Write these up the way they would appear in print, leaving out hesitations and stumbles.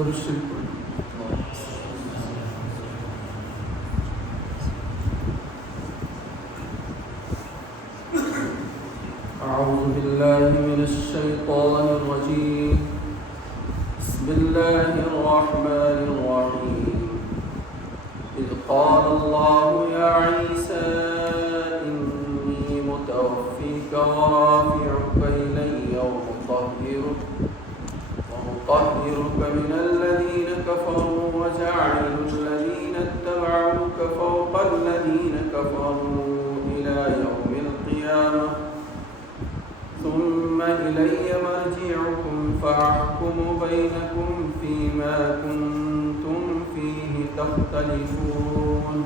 درود شریف پڑھیں۔ اعوذ باللہ من الشیطان الرجیم، بسم اللہ الرحمن الرحیم۔ اذ قال اللہ یا عیسیٰ انی متوفیک ورافعک الی ومطهرك من الذین کفروا وجاعل الذین اتبعوک فوق الذین کفروا الی یوم القیامة ثم إلي مرجعكم فأحكم بينكم فيما كنتم فيه تختلفون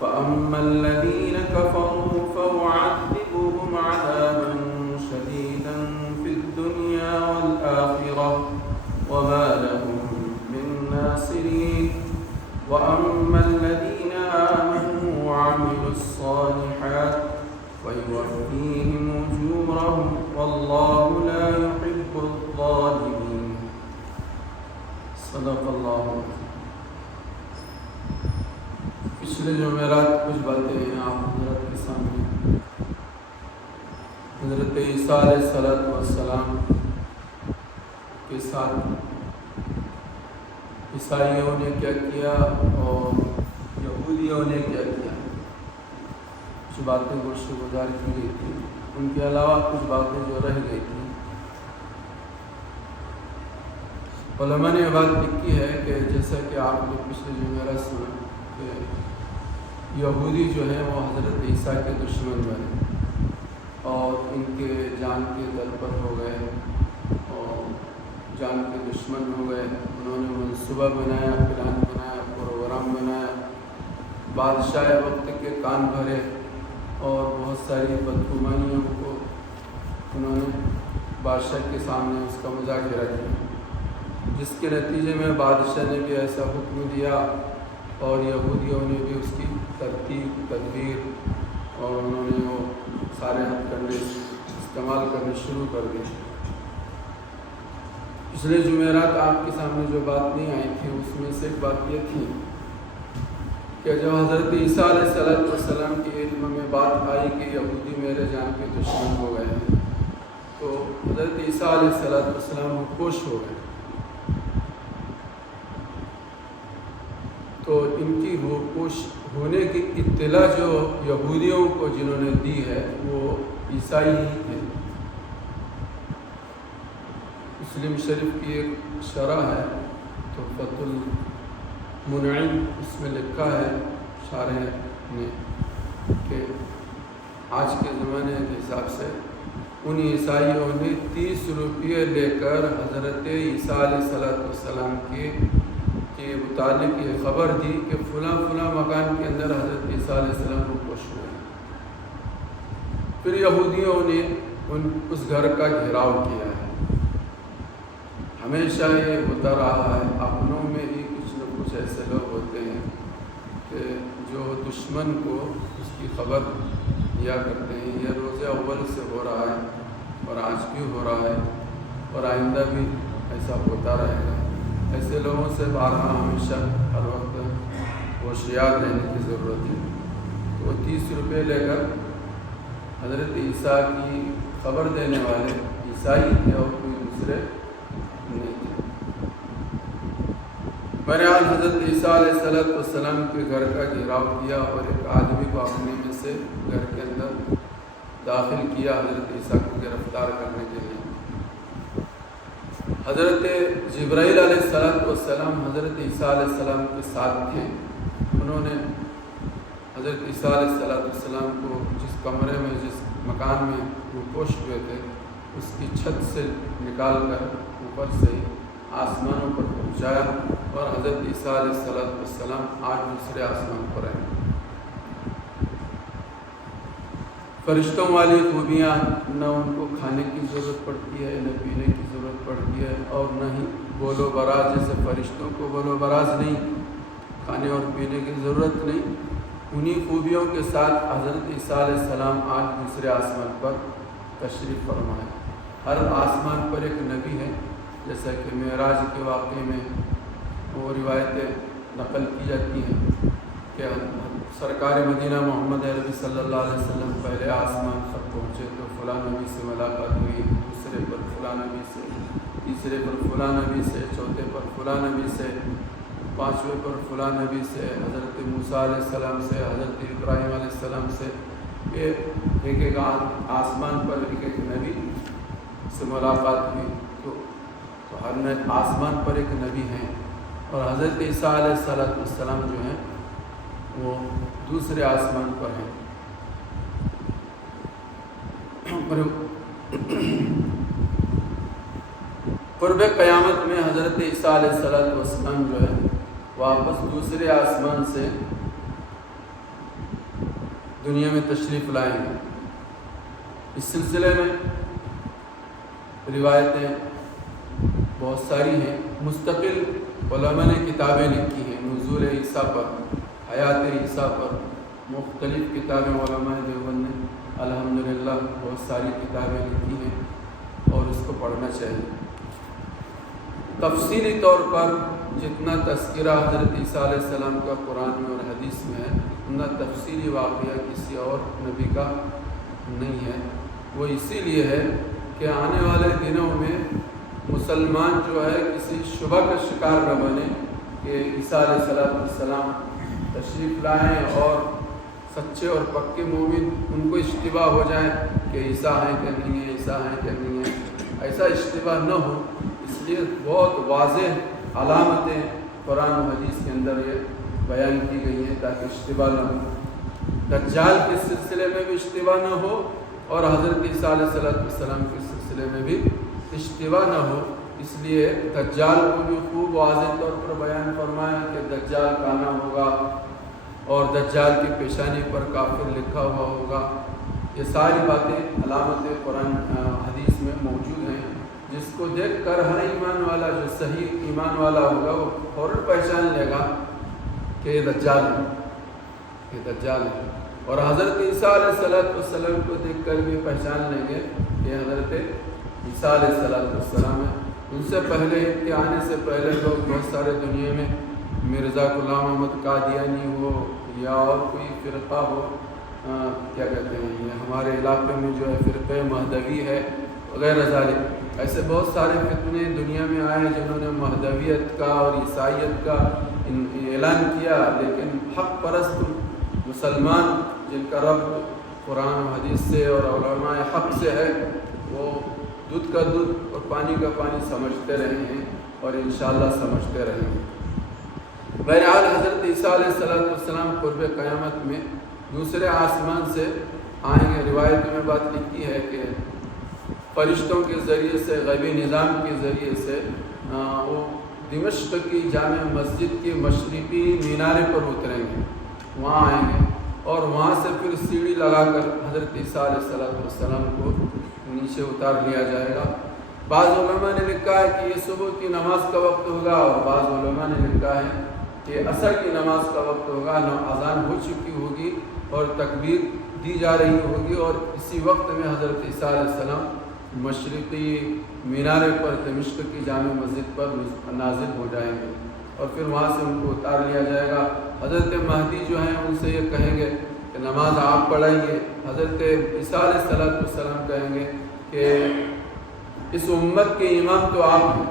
فأما الذين كفروا فأعذبهم عذابا شديدا في الدنيا والآخرة وما لهم من ناصرين وأما الذين آمنوا وعملوا الصالحات ويوفيهم أجورهم والله لا يحب الظالمين۔ صدق اللہ۔ پچھلے جمعرات کچھ باتیں ہیں آپ حضرت کے سامنے۔ حضرت عیسیٰ علیہ السلام کے ساتھ عیسائیوں نے کیا کیا اور یہودیوں نے کیا کیا، کچھ باتیں گزشتہ گزار کی گئی تھی، ان کے علاوہ کچھ باتیں جو رہ گئی تھیں۔ علماء نے یہ بات لکھی ہے کہ جیسا کہ آپ نے پچھلے جمعرات سنا کہ یہودی جو ہیں وہ حضرت عیسیٰ کے دشمن بنے اور ان کے جان کے در پر ہو گئے اور جان کے دشمن ہو گئے۔ انہوں نے منصوبہ بنایا، پلان بنایا، پروگرام بنایا، بادشاہ وقت کے کان بھرے اور بہت ساری بدگمانیوں کو انہوں نے بادشاہ کے سامنے اس کا مذاکرہ کیا، جس کے نتیجے میں بادشاہ نے بھی ایسا حکم دیا اور یہودیوں نے بھی اس کی ترتیب تدبیر اور انہوں نے وہ سارے ہتھ کنڈے استعمال کرنے شروع کر دیے۔ پچھلے جمعرات آپ کے سامنے جو بات نہیں آئی تھی اس میں سے ایک بات یہ تھی کہ جب حضرت عیسیٰ علیہ السلام کے علم میں بات آئی کہ یہودی میرے جان کے دشمن ہو گئے ہیں تو حضرت عیسیٰ علیہ السلام ہوش ہو گئے۔ تو ان کی ہوش ہونے کی اطلاع جو یہودیوں کو جنہوں نے دی ہے وہ عیسائی ہی تھے۔ مسلم شریف کی ایک شرح ہے تحفۃ المنعم، اس میں لکھا ہے شارح نے کہ آج کے زمانے کے حساب سے ان عیسائیوں نے 30 روپے لے کر حضرت عیسیٰ علیہ السلام کے متعلق یہ خبر دی کہ فلاں فلاں مکان کے اندر حضرت عیسیٰ علیہ السلام کو خوش ہوئے۔ پھر یہودیوں نے اس گھر کا گھیراؤ کیا ہے۔ ہمیشہ یہ ہوتا رہا ہے، اپنوں میں ہی کچھ نہ کچھ ایسے لوگ ہوتے ہیں کہ جو دشمن کو اس کی خبر دیا کرتے ہیں۔ یہ روز اول سے ہو رہا ہے اور آج بھی ہو رہا ہے اور آئندہ بھی ایسا ہوتا رہے گا۔ ایسے لوگوں سے بارہا ہمیشہ ہر وقت ہوشیار رہنے کی ضرورت ہے۔ تو 30 روپے لے کر حضرت عیسیٰ کی خبر دینے والے عیسائی تھے اور کوئی دوسرے نہیں تھے۔ بہرحال حضرت عیسیٰ علیہ السلام کے گھر کا گھیراؤ کیا اور ایک آدمی کو اپنے میں سے گھر کے اندر داخل کیا حضرت عیسیٰ کو گرفتار کرنے کے لیے۔ حضرت جبرائیل علیہ السلام حضرت عیسیٰ علیہ السلام کے ساتھ تھے۔ انہوں نے حضرت عیسیٰ علیہ السلام کو جس کمرے میں جس مکان میں وہ پوش ہوئے تھے اس کی چھت سے نکال کر اوپر سے آسمانوں پر پہنچایا اور حضرت عیسیٰ علیہ السلام آج دوسرے آسمان پر آئے۔ فرشتوں والی خوبیاں نہ ان کو کھانے کی ضرورت پڑتی ہے نہ پینے کی ضرورت پڑتی ہے اور نہ ہی بول و براز، جیسے فرشتوں کو بول و براز نہیں، کھانے اور پینے کی ضرورت نہیں۔ انہی خوبیوں کے ساتھ حضرت عیسیٰ علیہ السلام آج دوسرے آسمان پر تشریف فرمائے۔ ہر آسمان پر ایک نبی ہے جیسا کہ معراج کے واقعے میں وہ روایتیں نقل کی جاتی ہیں کہ سرکار مدینہ محمد عربی صلی اللہ علیہ وسلم پہلے آسمان پر پہنچے تو فلاں نبی سے ملاقات ہوئی، دوسرے پر فلاں نبی سے، تیسرے پر فلاں نبی سے، چوتھے پر فلاں نبی سے، پانچویں پر فلاں نبی سے، حضرت موسیٰ علیہ السلام سے، حضرت ابراہیم علیہ السلام سے، ایک ایک آسمان پر ایک ایک نبی سے ملاقات ہوئی۔ تو ہر آسمان پر ایک نبی ہیں، اور حضرت عیسیٰ علیہ السلام جو ہیں وہ دوسرے آسمان پر ہیں۔ قرب قیامت میں حضرت عیسیٰ علیہ السلام جو ہے واپس دوسرے آسمان سے دنیا میں تشریف لائیں گے۔ اس سلسلے میں روایتیں بہت ساری ہیں، مستقل علماء نے کتابیں لکھی ہیں نزول عیسیٰ پر، حیات عیسیٰ پر، مختلف کتابیں علماء دیوبند نے الحمدللہ بہت ساری کتابیں لکھی ہیں اور اس کو پڑھنا چاہیے۔ تفصیلی طور پر جتنا تذکرہ حضرت عیسیٰ علیہ السلام کا قرآن میں اور حدیث میں ہے اتنا تفصیلی واقعہ کسی اور نبی کا نہیں ہے۔ وہ اسی لیے ہے کہ آنے والے دنوں میں مسلمان جو ہے کسی شبہ کا شکار نہ بنے کہ عیسیٰ علیہ السلام تشریف لائیں اور سچے اور پکے مومن ان کو اشتباہ ہو جائے کہ عیسیٰ ہیں کہ نہیں ہے، عیسیٰ ہیں کہ نہیں ہے، ایسا اشتباہ نہ ہو۔ اس لیے بہت واضح علامتیں قرآن و حدیث کے اندر یہ بیان کی گئی ہیں تاکہ اشتباہ نہ ہو، دجال کے سلسلے میں بھی اشتباہ نہ ہو اور حضرت عیسیٰ علیہ السلام کے سلسلے میں بھی اشتباہ نہ ہو۔ اس لیے دجال کو بھی خوب واضح طور پر بیان فرمایا کہ دجال کانا ہوگا اور دجال کی پیشانی پر کافر لکھا ہوا ہوگا۔ یہ ساری باتیں علامتیں قرآن حدیث میں موجود ہیں، جس کو دیکھ کر ہر ایمان والا جو صحیح ایمان والا ہوگا وہ فوراً پہچان لے گا کہ یہ دجال ہے، یہ دجال ہے۔ اور حضرت عیسیٰ علیہ السلام کو دیکھ کر بھی پہچان لیں گے کہ حضرت عیسیٰ علیہ السلام ہے۔ ان سے پہلے کے آنے سے پہلے لوگ بہت سارے دنیا میں مرزا غلام احمد قادیانی ہو یا اور کوئی فرقہ ہو، کیا کہتے ہیں یہ ہمارے علاقے میں جو ہے فرقہ مہدوی ہے وغیرہ ذالک، ایسے بہت سارے فتنے دنیا میں آئے جنہوں نے مہدویت کا اور عیسائیت کا اعلان کیا، لیکن حق پرست مسلمان جن کا رب قرآن و حدیث سے اور علماء حق سے ہے وہ دودھ کا دودھ اور پانی کا پانی سمجھتے رہے ہیں اور انشاءاللہ سمجھتے رہیں گے۔ بہرحال حضرت عیسیٰ علیہ السلام قرب قیامت میں دوسرے آسمان سے آئیں گے۔ روایت میں بات لکھی ہے کہ فرشتوں کے ذریعے سے، غیبی نظام کے ذریعے سے وہ دمشق کی جامع مسجد کی مشرقی مینارے پر اتریں گے، وہاں آئیں گے اور وہاں سے پھر سیڑھی لگا کر حضرت عیسیٰ علیہ السلام کو نیچے اتار لیا جائے گا۔ بعض علماء نے لکھا ہے کہ یہ صبح کی نماز کا وقت ہوگا اور بعض علماء نے لکھا ہے کہ عصر کی نماز کا وقت ہوگا، اذان ہو چکی ہوگی اور تکبیر دی جا رہی ہوگی اور اسی وقت میں حضرت عیسیٰ علیہ السلام مشرقی مینارے پر دمشق کی جامع مسجد پر نازل ہو جائیں گے اور پھر وہاں سے ان کو اتار لیا جائے گا۔ حضرت مہدی جو ہیں ان سے یہ کہیں گے کہ نماز آپ پڑھائیے۔ حضرت عیسیٰ علیہ السلام کہیں گے کہ اس امت کے امام تو آپ ہیں،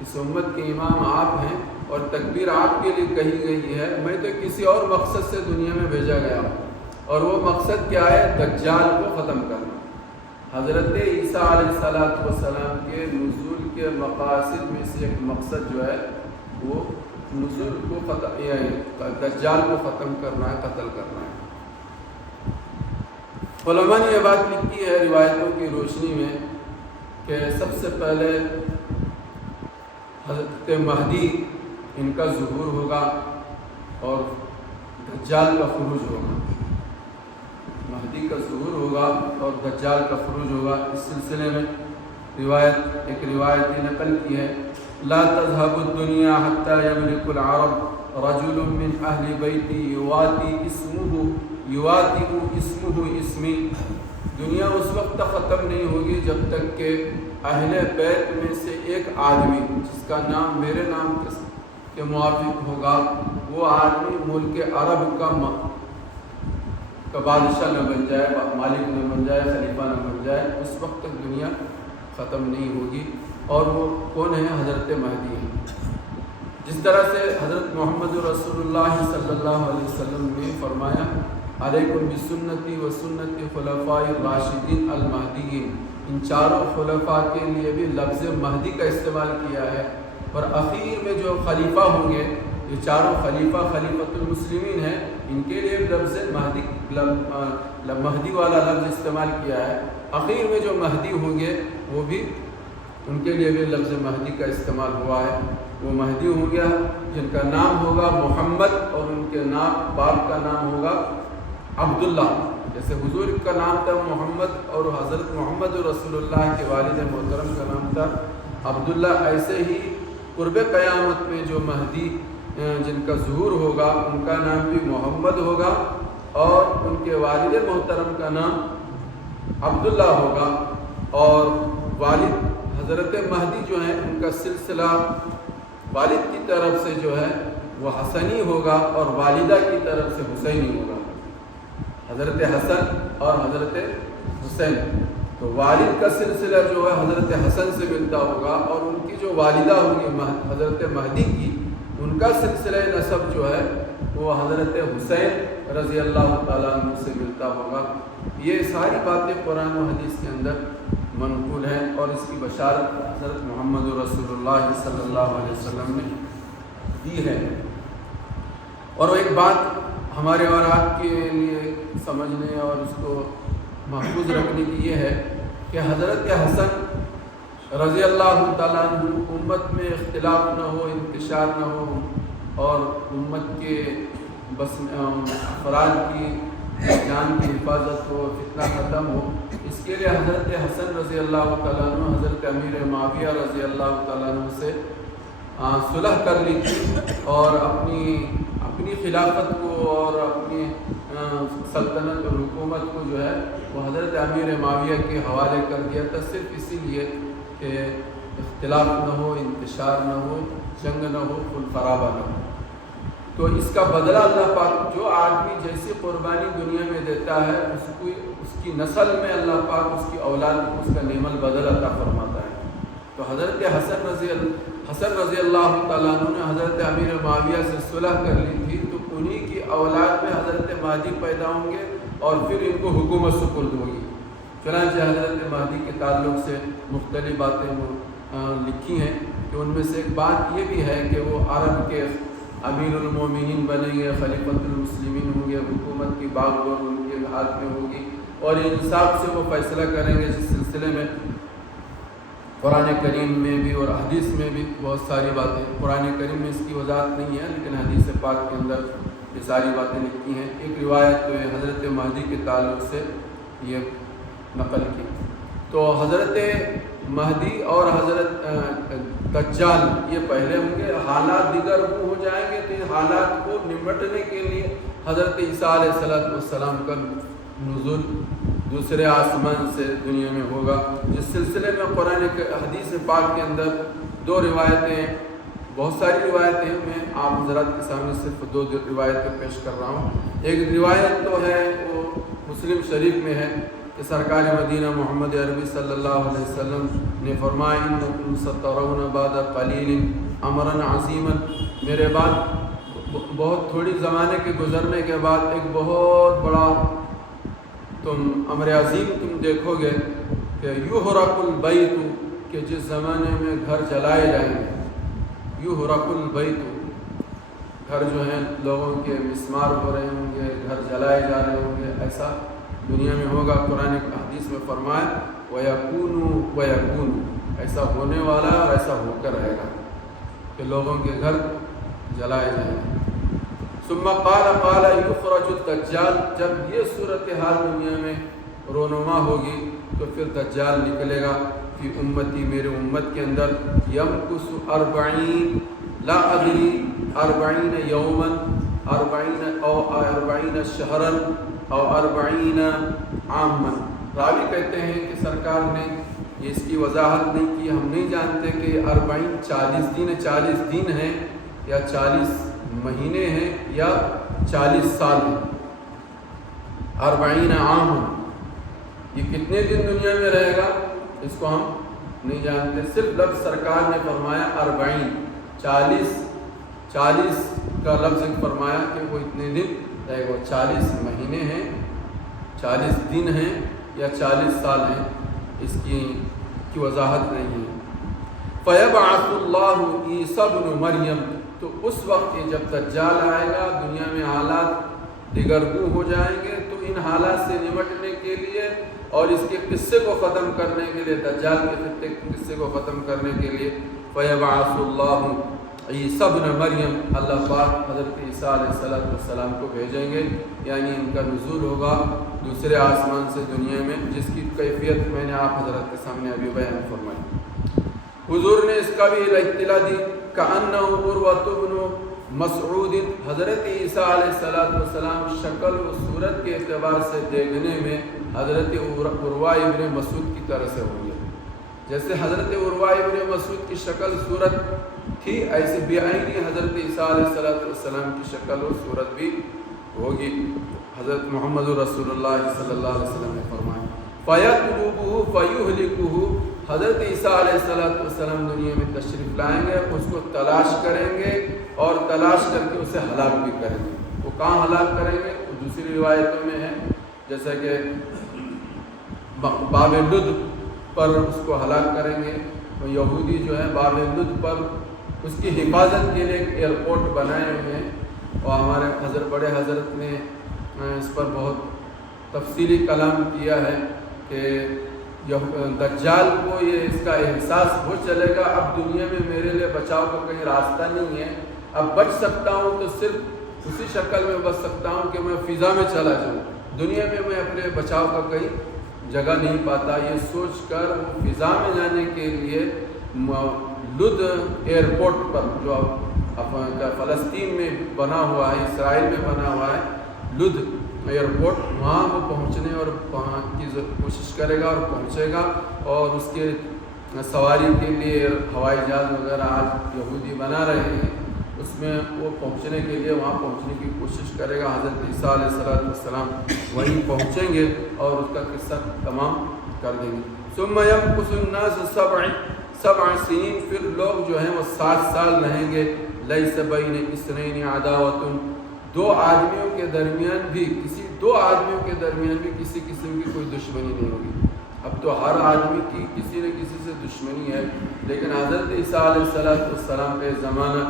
اس امت کے امام آپ ہیں اور تکبیر آپ کے لیے کہی گئی ہے، میں تو کسی اور مقصد سے دنیا میں بھیجا گیا ہوں اور وہ مقصد کیا ہے؟ دجال کو ختم کرنا۔ حضرت عیسیٰ علیہ السلام کے نزول کے مقاصد میں سے ایک مقصد جو ہے وہ نزول کو دجال کو ختم کرنا ہے، قتل کرنا ہے۔ علماء نے یہ بات لکھی ہے روایتوں کی روشنی میں کہ سب سے پہلے حضرت مہدی ان کا ظہور ہوگا اور دجال کا خروج ہوگا۔ مہدی کا ظہور ہوگا اور دجال کا خروج ہوگا۔ اس سلسلے میں ایک روایت نقل کی ہے، لا تذهب الدنيا حتى يملك العرب رجل من اهل بيتي يواتئ اسمه اسمي۔ دنیا اس وقت تک ختم نہیں ہوگی جب تک کہ اہل بیت میں سے ایک آدمی جس کا نام میرے نام کے موافق ہوگا، وہ آدمی ملک عرب کا بادشاہ نہ بن جائے، مالک نہ بن جائے، خلیفہ نہ بن جائے، اس وقت تک دنیا ختم نہیں ہوگی۔ اور وہ کون ہے؟ حضرت مہدی ہے۔ جس طرح سے حضرت محمد رسول اللہ صلی اللہ علیہ وسلم نے فرمایا علیکم بسنتی و سنت خلفاء الراشدین المہدیین، ان چاروں خلفاء کے لیے بھی لفظ مہدی کا استعمال کیا ہے، اور اخیر میں جو خلیفہ ہوں گے، یہ چاروں خلیفہ خلیفۃ المسلمین ہیں، ان کے لیے لفظ مہدی والا لفظ استعمال کیا ہے۔ اخیر میں جو مہدی ہوں گے وہ بھی ان کے لیے بھی لفظ مہدی کا استعمال ہوا ہے۔ وہ مہدی ہوں گیا جن کا نام ہوگا محمد، اور ان کے باپ کا نام ہوگا عبداللہ۔ جیسے حضور کا نام تھا محمد اور حضرت محمد رسول اللہ کے والد محترم کا نام تھا عبداللہ، ایسے ہی قرب قیامت میں جو مہدی جن کا ظہور ہوگا ان کا نام بھی محمد ہوگا، اور ان کے والد محترم کا نام عبداللہ ہوگا، اور والد حضرت مہدی جو ہیں ان کا سلسلہ والد کی طرف سے جو ہے وہ حسنی ہوگا، اور والدہ کی طرف سے حسینی ہوگا، حضرت حسن اور حضرت حسین۔ تو والد کا سلسلہ جو ہے حضرت حسن سے ملتا ہوگا، اور ان کی جو والدہ ہوگی حضرت مہدی کی، ان کا سلسلہ نسب جو ہے وہ حضرت حسین رضی اللہ تعالیٰ عنہ سے ملتا ہوگا۔ یہ ساری باتیں قرآن و حدیث کے اندر منقول ہیں، اور اس کی بشارت حضرت محمد رسول اللہ صلی اللہ علیہ وسلم نے دی ہے۔ اور ایک بات ہمارے اور آپ کے لیے سمجھنے اور اس کو محفوظ رکھنے کی یہ ہے کہ حضرت حسن رضی اللہ تعالیٰ عنہ امت میں اختلاف نہ ہو، انتشار نہ ہو، اور امت کے افراد کی جان کی حفاظت ہو، فتنہ ختم ہو، اس کے لیے حضرت حسن رضی اللہ تعالیٰ عنہ حضرت امیر معاویہ رضی اللہ تعالیٰ عنہ سے صلح کر لی تھی، اور اپنی خلافت کو اور اپنی سلطنت اور حکومت کو جو ہے وہ حضرت امیر معاویہ کے حوالے کر دیا تھا، صرف اسی لیے کہ اختلاف نہ ہو، انتشار نہ ہو، جنگ نہ ہو، خون خرابہ نہ ہو۔ تو اس کا بدلہ اللہ پاک، جو آدمی جیسی قربانی دنیا میں دیتا ہے اس کی نسل میں اللہ پاک اس کی اولاد کو اس کا نعم البدل عطا فرماتا ہے۔ تو حضرت حسن رضی اللہ تعالیٰ عنہ نے حضرت امیر معاویہ سے صلح کر لی تھی، تو انہی کی اولاد میں حضرت مہدی پیدا ہوں گے، اور پھر ان کو حکومت سپرد ہوگی۔ چنانچہ حضرت مہدی کے تعلق سے مختلف باتیں لکھی ہیں، کہ ان میں سے ایک بات یہ بھی ہے کہ وہ عرب کے امیر المومنین بنیں گے، خلیفۃ المسلمین ہوں گے، حکومت کی باغ ڈور ان کے ہاتھ میں ہوگی، اور انصاف سے وہ فیصلہ کریں گے، جس سلسلے میں قرآن کریم میں بھی اور حدیث میں بھی بہت ساری باتیں، قرآن کریم میں اس کی وضاحت نہیں ہے، لیکن حدیث پاک کے اندر یہ ساری باتیں لکھی ہیں۔ ایک روایت تو حضرت مہدی کے تعلق سے یہ نقل کی، تو حضرت مہدی اور حضرت دجال یہ پہلے ہوں گے، حالات دیگر وہ ہو جائیں گے، تو ان حالات کو نمٹنے کے لیے حضرت عیسیٰ علیہ السلام کا نزول دوسرے آسمان سے دنیا میں ہوگا، جس سلسلے میں قرآن حدیث پاک کے اندر دو روایتیں ہیں، بہت ساری روایتیں، میں آپ حضرات کے سامنے صرف دو روایتیں پیش کر رہا ہوں۔ ایک روایت تو ہے وہ مسلم شریف میں ہے کہ سرکار مدینہ محمد عربی صلی اللہ علیہ وسلم نے فرمایا انکم سترون بعد قلیل امرا عظیما، میرے بعد بہت تھوڑی زمانے کے گزرنے کے بعد ایک بہت بڑا امر عظیم تم دیکھو گے، کہ یحرق البیت، کہ جس زمانے میں گھر جلائے جائیں گے، یحرق البیت، گھر جو ہیں لوگوں کے مسمار ہو رہے ہوں گے، گھر جلائے جا رہے ہوں گے، ایسا دنیا میں ہوگا۔ قرآن حدیث میں فرمایا وَيَكُونُ، ایسا ہونے والا اور ایسا ہو کر رہے گا کہ لوگوں کے گھر جلائے جائیں گے۔ ثم قال یخرج الدجال، جب یہ صورتحال دنیا میں رونما ہوگی تو پھر دجال نکلے گا، فی امتی، میرے امت کے اندر، یمکث 40 لا ادری 40 یوما 40 او 40 شہرا او 40 عاما، راوی کہتے ہیں کہ سرکار نے یہ اس کی وضاحت نہیں کی، ہم نہیں جانتے کہ 40 دن ہیں یا 40 مہینے ہیں یا 40 سال ہیں۔ 40 عام، یہ کتنے دن دنیا میں رہے گا اس کو ہم نہیں جانتے، صرف لفظ سرکار نے فرمایا 40 کا لفظ فرمایا کہ وہ اتنے دن رہے گا۔ 40 مہینے ہیں، 40 دن ہیں یا 40 سال ہیں، اس کی وضاحت نہیں ہے۔ فَيَبْعَثُ اللَّهُ عِيسَىٰ ابْنُ مَرْيَم، تو اس وقت جب دجال آئے گا دنیا میں حالات دگرگوں ہو جائیں گے، تو ان حالات سے نمٹنے کے لیے اور اس کے قصے کو ختم کرنے کے لیے، دجال کے قصے کو ختم کرنے کے لیے فَيَبْعَثُ اللَّهُ عیسیٰ ابن مریم، اللہ پاک حضرت عیسیٰ علیہ السلام کو بھیجیں گے، یعنی ان کا نزول ہوگا دوسرے آسمان سے دنیا میں، جس کی کیفیت میں نے آپ حضرت کے سامنے ابھی بیان فرمائی۔ حضور نے اس کا بھی اطلاع دی، کأنہ عروۃ بن مسعود، حضرت عیسیٰ علیہ السلام شکل و صورت کے اعتبار سے دیکھنے میں حضرت عروہ ابن مسعود کی طرح سے ہوں گے۔ جیسے حضرت عروہ ابن مسعود کی شکل صورت تھی، ایسے بعینی حضرت عیسیٰ علیہ السلام کی شکل و صورت بھی ہوگی۔ حضرت محمد رسول اللہ صلی اللہ علیہ وسلم نے فرمایا فَيَطْلُبُهُ فَيُهْلِكُهُ، حضرت عیسیٰ علیہ السلام دنیا میں تشریف لائیں گے، اس کو تلاش کریں گے اور تلاش کر کے اسے ہلاک بھی کریں گے۔ وہ کہاں ہلاک کریں گے؟ وہ دوسری روایتوں میں ہے، جیسا کہ باب لد پر اس کو ہلاک کریں گے۔ وہ یہودی جو ہے باب لد پر اس کی حفاظت کے لیے ایک ایئرپورٹ بنائے ہوئے ہیں، اور ہمارے بڑے حضرت نے اس پر بہت تفصیلی کلام کیا ہے کہ دجال کو یہ اس کا احساس ہو چلے گا، اب دنیا میں میرے لیے بچاؤ کا کہیں راستہ نہیں ہے، اب بچ سکتا ہوں تو صرف اسی شکل میں بچ سکتا ہوں کہ میں فضا میں چلا جاؤں، دنیا میں اپنے بچاؤ کا کہیں جگہ نہیں پاتا۔ یہ سوچ کر وہ فضا میں جانے کے لیے لد ایئرپورٹ پر، جو فلسطین میں بنا ہوا ہے، اسرائیل میں بنا ہوا ہے لد ایئرپورٹ، وہاں وہ پہنچنے اور وہاں کی کوشش کرے گا اور پہنچے گا، اور اس کے سواری کے لیے ہوائی جہاز وغیرہ آج یہودی بنا رہے ہیں، اس میں وہ پہنچنے کے لیے وہاں پہنچنے کی کوشش کرے گا۔ حضرت عیسیٰ علیہ السلام وہیں پہنچیں گے اور اس کا قصہ تمام کر دیں گے۔ ثم يمكث الناس 7 سنین، پھر لوگ جو ہیں وہ 7 سال رہیں گے۔ لیس بین اثنین عداوۃ، دو آدمیوں کے درمیان بھی کسی قسم کی کوئی دشمنی نہیں ہوگی۔ اب تو ہر آدمی کی کسی نہ کسی سے دشمنی ہے، لیکن حضرت عیسیٰ علیہ السلام کا زمانہ،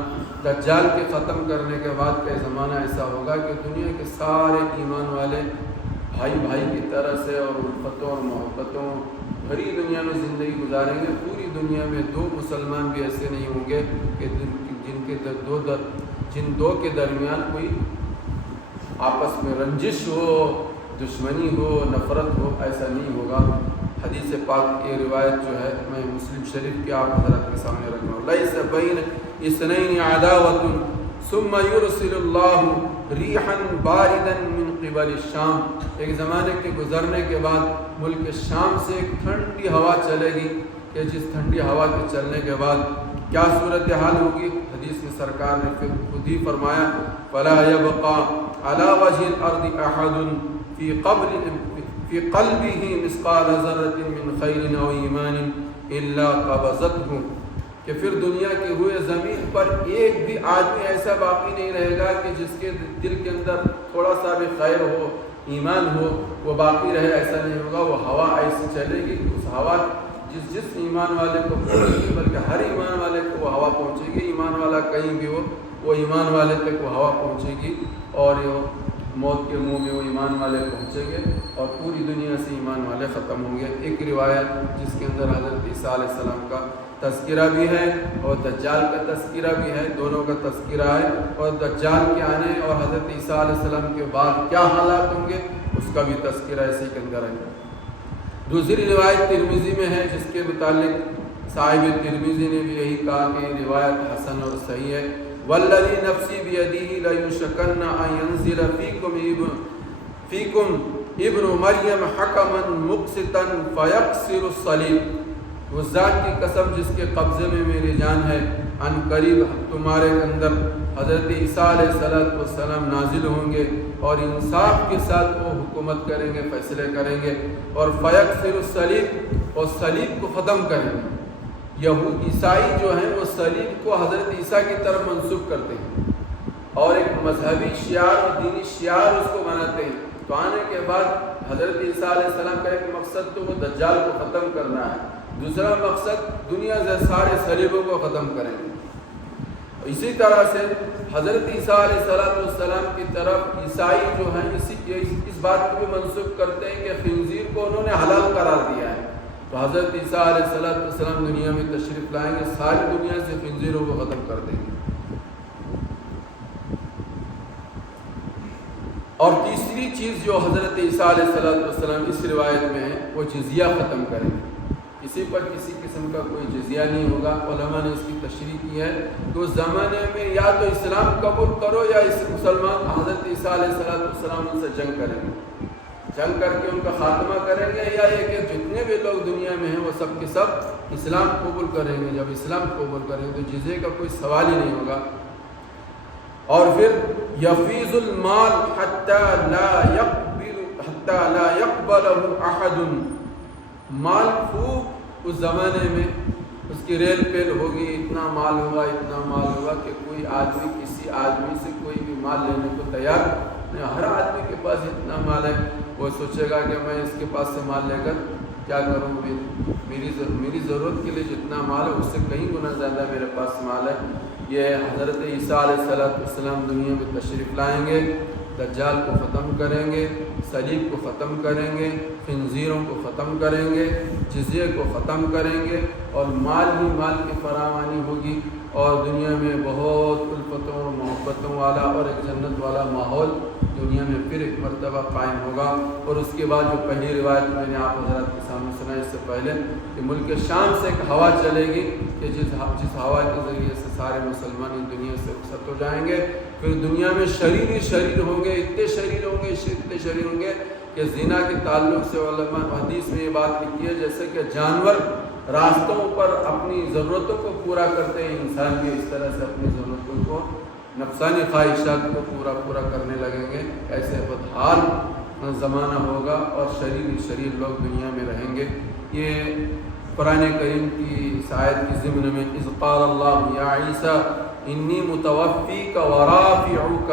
دجال کے ختم کرنے کے بعد کا زمانہ ایسا ہوگا کہ دنیا کے سارے ایمان والے بھائی بھائی کی طرح سے اور الفتوں اور محبتوں بھری دنیا میں زندگی گزاریں گے۔ پوری دنیا میں 2 مسلمان بھی ایسے نہیں ہوں گے کہ جن دو کے درمیان کوئی آپس میں رنجش ہو، دشمنی ہو، نفرت ہو، ایسا نہیں ہوگا۔ حدیث پاک کی روایت جو ہے میں مسلم شریف کی آپ حضرات کے سامنے رکھ رہا ہوں۔ لیس بین اثنین عداوۃ ثم یرسل اللہ ریحا باردا من قبل الشام، ایک زمانے کے گزرنے کے بعد ملک شام سے ایک ٹھنڈی ہوا چلے گی، کہ جس ٹھنڈی ہوا کے چلنے کے بعد کیا صورتحال ہوگی؟ حدیث میں سرکار نے پھر خود ہی فرمایا فلا يبقى على وجه الارض احد في قلبه مثقال ذرة من خير او ایمان الا قبضته، کہ پھر دنیا کے ہوئے زمین پر ایک بھی آدمی ایسا باقی نہیں رہے گا کہ جس کے دل کے اندر تھوڑا سا بھی خیر ہو، ایمان ہو، وہ باقی رہے، ایسا نہیں ہوگا۔ وہ ہوا ایسی چلے گی کہ اس ہوا جس ایمان والے کو پہنچے گی، بلکہ ہر ایمان والے کو وہ ہوا پہنچے گی، ایمان والا کہیں بھی ہو وہ ایمان والے تک وہ ہوا پہنچے گی، اور موت کے منہ میں وہ ایمان والے پہنچیں گے اور پوری دنیا سے ایمان والے ختم ہوں گے۔ ایک روایت جس کے اندر حضرت عیسیٰ علیہ السلام کا تذکرہ بھی ہے اور دجال کا تذکرہ بھی ہے، دونوں کا تذکرہ ہے، اور دجال کے آنے اور حضرت عیسیٰ علیہ السلام کے بعد کیا حالات ہوں گے اس کا بھی تذکرہ اسی کے اندر ہے۔ دوسری روایت ترمذی میں ہے، جس کے متعلق صاحب ترمذی نے بھی یہی کہا کہ یہ روایت حسن اور صحیح ہے۔ والذی نفسی بیدہ لیوشکن ان ینزل فیکم ابن مریم حکما مقسطا فیکسر الصلیب، وہ ذات کی قسم جس کے قبضے میں میری جان ہے، ان قریب تمہارے اندر حضرت عیسیٰ علیہ السلام نازل ہوں گے اور انصاف کے ساتھ وہ حکومت کریں گے، فیصلے کریں گے، اور فیکسر الصلیب، اور صلیب کو ختم کریں گے۔ یہود عیسائی جو ہیں وہ صلیب کو حضرت عیسیٰ کی طرف منسوب کرتے ہیں اور ایک مذہبی شعار اور دینی شعار اس کو مناتے ہیں۔ تو آنے کے بعد حضرت عیسیٰ علیہ السلام کا ایک مقصد تو وہ دجال کو ختم کرنا ہے، دوسرا مقصد دنیا سے سارے صلیبوں کو ختم کریں گے۔ اسی طرح سے حضرت عیسیٰ علیہ السلام کی طرف عیسائی جو ہیں اس بات کو بھی منسوب کرتے ہیں کہ خنزیر کو انہوں نے حلال قرار دیا ہے۔ تو حضرت عیسیٰ علیہ السلام دنیا میں تشریف لائیں گے، ساری دنیا سے خنزیروں کو ختم کر دیں گے۔ اور تیسری چیز جو حضرت عیسیٰ علیہ السلام اس روایت میں ہے، وہ جزیہ ختم کریں گے۔ کسی پر کسی قسم کا کوئی جزیہ نہیں ہوگا۔ علماء نے اس کی تشریح کی ہے کہ اس زمانے میں یا تو اسلام قبول کرو یا اس مسلمان حضرت عیسیٰ علیہ السلام ان سے جنگ کریں گے، جنگ کر کے ان کا خاتمہ کریں گے، یا یہ کہ جتنے بھی لوگ دنیا میں ہیں وہ سب کے سب اسلام قبول کریں گے۔ جب اسلام قبول کریں گے تو جزیے کا کوئی سوال ہی نہیں ہوگا۔ اور پھر یفیض المال حتی لا یقبلہ احد، مال خوب اس زمانے میں اس کی ریل پیل ہوگی، اتنا مال ہوگا کہ کوئی آدمی کسی آدمی سے کوئی بھی مال لینے کو تیار نہیں۔ ہر آدمی کے پاس اتنا مال ہے، وہ سوچے گا کہ میں اس کے پاس سے مال لے کر کیا کروں، میری ضرورت کے لیے جتنا مال ہے اس سے کہیں گنا زیادہ میرے پاس مال ہے۔ یہ حضرت عیسیٰ علیہ السلام دنیا میں تشریف لائیں گے، دجال کو ختم کریں گے، صلیب کو ختم کریں گے، خنزیروں کو ختم کریں گے، جزیے کو ختم کریں گے، اور مال ہی مال کی فراوانی ہوگی، اور دنیا میں بہت الفتوں اور محبتوں والا اور ایک جنت والا ماحول دنیا میں پھر ایک مرتبہ قائم ہوگا۔ اور اس کے بعد جو پہلی روایت میں نے آپ حضرات کے سامنے سنا اس سے پہلے کہ ملک شام سے ایک ہوا چلے گی کہ جس ہوا کے ذریعے سے سارے مسلمان اس دنیا سے رخصت ہو جائیں گے۔ پھر دنیا میں شریر ہی شریر ہوں گے، اتنے شریر ہوں گے کہ زنا کے تعلق سے علماء حدیث میں یہ بات لکھی ہے جیسے کہ جانور راستوں پر اپنی ضرورتوں کو پورا کرتے ہیں، انسان بھی اس طرح سے اپنی ضرورتوں کو، نفسانی خواہشات کو پورا کرنے لگیں گے۔ ایسے بدحال زمانہ ہوگا اور شریر لوگ دنیا میں رہیں گے۔ یہ قرآن کریم کی اس آیت کی ضمن میں اذ قال اللہ یا عیسیٰ انی متوفیک ورافعک،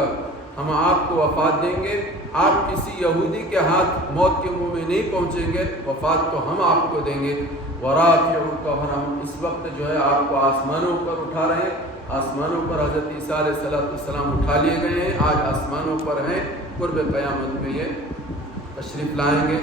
ہم آپ کو وفات دیں گے، آپ کسی یہودی کے ہاتھ موت کے منہ میں نہیں پہنچیں گے، وفات تو ہم آپ کو دیں گے، ورافعک، اور ہم اس وقت جو ہے آپ کو آسمانوں پر اٹھا رہے ہیں۔ آسمانوں پر حضرت عیسیٰ علیہ السلام اٹھا لیے گئے ہیں، آج آسمانوں پر ہیں، قرب قیامت میں یہ تشریف لائیں گے۔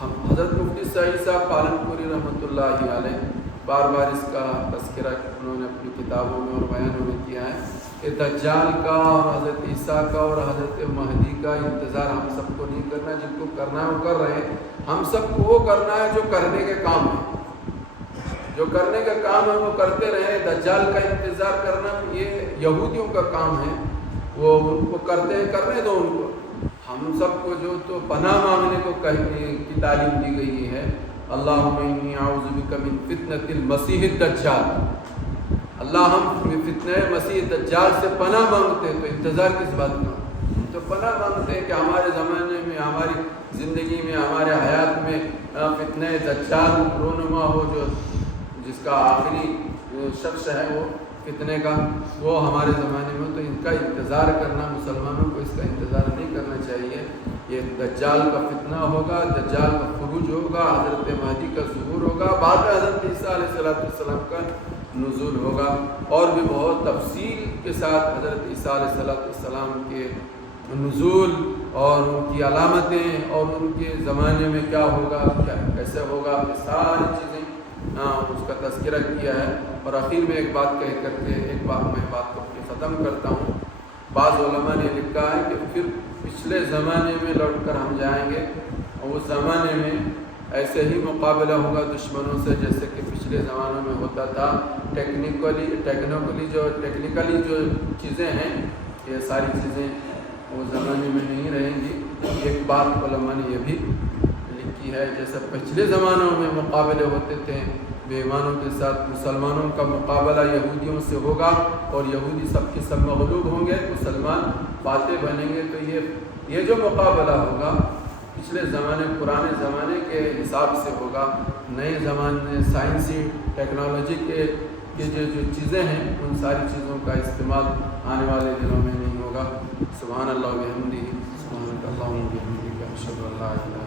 ہم حضرت مفتی سعید صاحب پالنپوری رحمۃ اللہ علیہ بار بار اس کا تذکرہ انہوں نے اپنی کتابوں میں اور بیانوں میں کیا ہے کہ دجال کا اور حضرت عیسیٰ کا اور حضرت مہدی کا انتظار ہم سب کو نہیں کرنا، جن کو کرنا ہے وہ کر رہے ہیں، ہم سب کو وہ کرنا ہے جو کرنے کے کام ہے، جو کرنے کا کام ہے وہ کرتے رہے۔ دجال کا انتظار کرنا یہ یہودیوں کا کام ہے، وہ ان کو کرتے ہیں، کرنے دو ان کو۔ ہم سب کو جو تو پناہ مانگنے کو کی تعلیم دی گئی ہے، اللہم انی اعوذ بک من فتنۃ المسیح الدجال، اللہ ہم فتنہ مسیح دجال سے پناہ مانگتے ہیں، تو انتظار کس بات کا؟ تو پناہ مانگتے ہیں کہ ہمارے زمانے میں، ہماری زندگی میں، ہمارے حیات میں فتنہ دجال رونما ہو، جو جس کا آخری شخص ہے وہ فتنے کا، وہ ہمارے زمانے میں، تو ان کا انتظار کرنا، مسلمانوں کو اس کا انتظار نہیں کرنا چاہیے۔ یہ دجال کا فتنہ ہوگا، دجال کا خروج ہوگا، حضرت مہدی کا ظہور ہوگا، بعد میں حضرت عیسیٰ علیہ السلام کا نزول ہوگا، اور بھی بہت تفصیل کے ساتھ حضرت عیسیٰ علیہ السلام کے نزول اور ان کی علامتیں اور ان کے زمانے میں کیا ہوگا، کیسے ہوگا، ساری چیزیں اس کا تذکرہ کیا ہے۔ اور آخر میں ایک بات کہہ کر کے میں بات کو ختم کرتا ہوں۔ بعض علماء نے لکھا ہے کہ پھر پچھلے زمانے میں لوٹ کر ہم جائیں گے، اور اس زمانے میں ایسے ہی مقابلہ ہوگا دشمنوں سے جیسے کہ پچھلے زمانوں میں ہوتا تھا۔ ٹیکنیکلی جو چیزیں ہیں، یہ ساری چیزیں وہ زمانے میں نہیں رہیں گی۔ ایک بات علماء نے یہ بھی لکھی ہے، جیسے پچھلے زمانوں میں مقابلے ہوتے تھے بے ایمانوں کے ساتھ، مسلمانوں کا مقابلہ یہودیوں سے ہوگا اور یہودی سب کے سب مغلوب ہوں گے، مسلمان فاتح بنیں گے۔ تو یہ جو مقابلہ ہوگا پچھلے زمانے پرانے زمانے کے حساب سے ہوگا، نئے زمانے سائنسی ٹیکنالوجی کے جو چیزیں ہیں ان ساری چیزوں کا استعمال آنے والے دنوں میں نہیں ہوگا۔ سبحان اللہ و بحمدہ، سبحانک اللہم و بحمدک، اشہد ان لا الہ الا انت۔